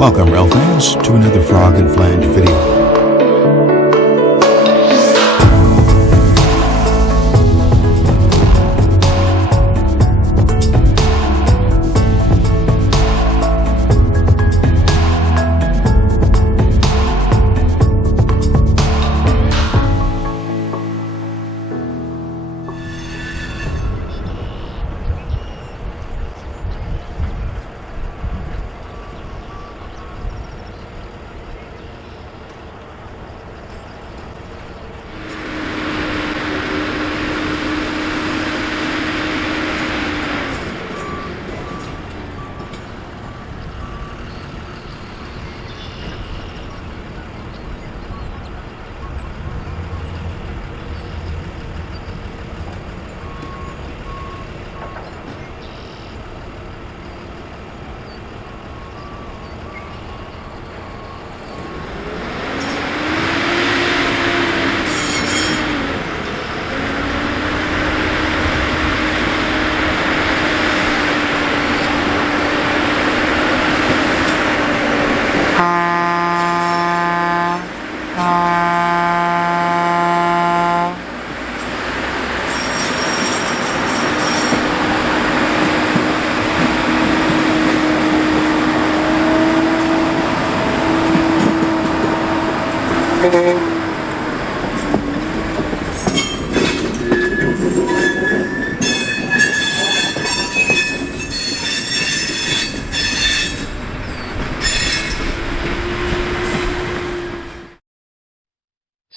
Welcome, rail fans, to another Frog and Flange video.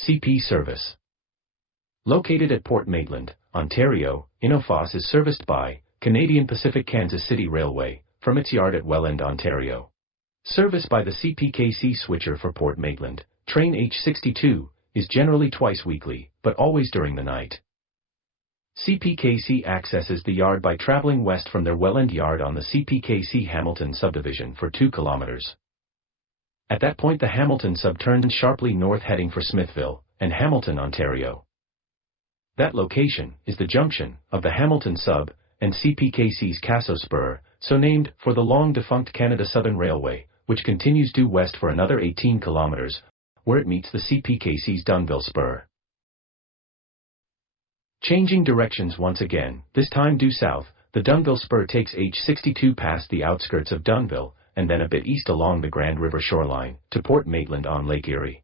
CP service. Located at Port Maitland, Ontario, Innophos is serviced by Canadian Pacific Kansas City Railway from its yard at Welland, Ontario. Service by the CPKC switcher for Port Maitland, train H62, is generally twice weekly, but always during the night. CPKC accesses the yard by traveling west from their Welland yard on the CPKC Hamilton subdivision for 2 kilometers. At that point the Hamilton sub turns sharply north heading for Smithville and Hamilton, Ontario. That location is the junction of the Hamilton sub and CPKC's Casso Spur, so named for the long-defunct Canada Southern Railway, which continues due west for another 18 kilometers, where it meets the CPKC's Dunnville Spur. Changing directions once again, this time due south, the Dunnville Spur takes H62 past the outskirts of Dunnville, and then a bit east along the Grand River shoreline, to Port Maitland on Lake Erie.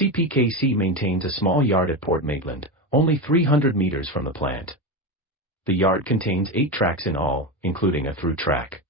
CPKC maintains a small yard at Port Maitland, only 300 meters from the plant. The yard contains 8 tracks in all, including a through track.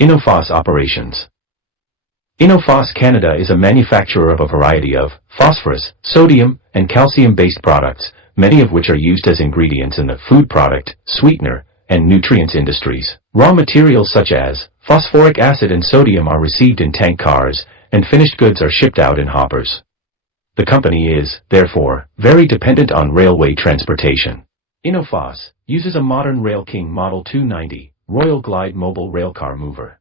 Innofos operations. Innofos Canada is a manufacturer of a variety of phosphorus, sodium, and calcium-based products, many of which are used as ingredients in the food product, sweetener, and nutrients industries. Raw materials such as phosphoric acid and sodium are received in tank cars, and finished goods are shipped out in hoppers. The company is, therefore, very dependent on railway transportation. Innofos uses a modern Rail King Model 290 Royal Glide mobile railcar mover.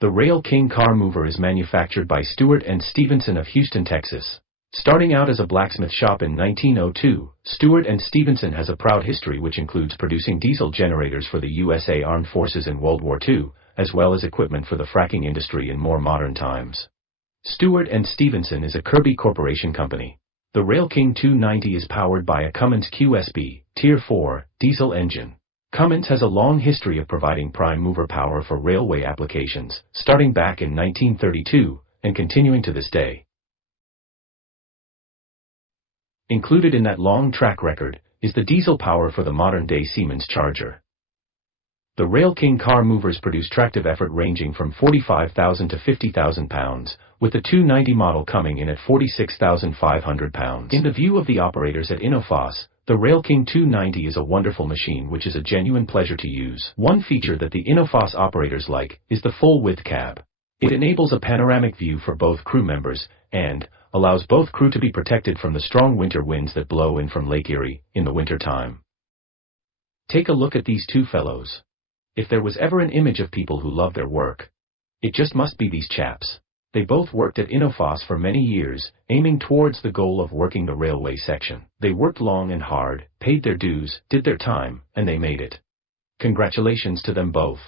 The Rail King car mover is manufactured by Stewart and Stevenson of Houston, Texas. Starting out as a blacksmith shop in 1902, Stewart and Stevenson has a proud history which includes producing diesel generators for the USA Armed Forces in World War II, as well as equipment for the fracking industry in more modern times. Stewart and Stevenson is a Kirby Corporation company. The Rail King 290 is powered by a Cummins QSB Tier 4 diesel engine. Cummins has a long history of providing prime mover power for railway applications, starting back in 1932 and continuing to this day. Included in that long track record is the diesel power for the modern-day Siemens Charger. The Rail King car movers produce tractive effort ranging from 45,000 to 50,000 pounds, with the 290 model coming in at 46,500 pounds. In the view of the operators at Innofos, the Rail King 290 is a wonderful machine which is a genuine pleasure to use. One feature that the Innofos operators like is the full-width cab. It enables a panoramic view for both crew members and allows both crew to be protected from the strong winter winds that blow in from Lake Erie in the winter time. Take a look at these two fellows. If there was ever an image of people who love their work, it just must be these chaps. They both worked at Innofos for many years, aiming towards the goal of working the railway section. They worked long and hard, paid their dues, did their time, and they made it. Congratulations to them both.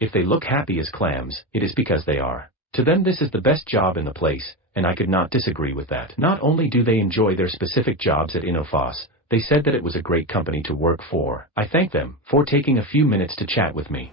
If they look happy as clams, it is because they are. To them this is the best job in the place, and I could not disagree with that. Not only do they enjoy their specific jobs at Innofos, they said that it was a great company to work for. I thank them for taking a few minutes to chat with me.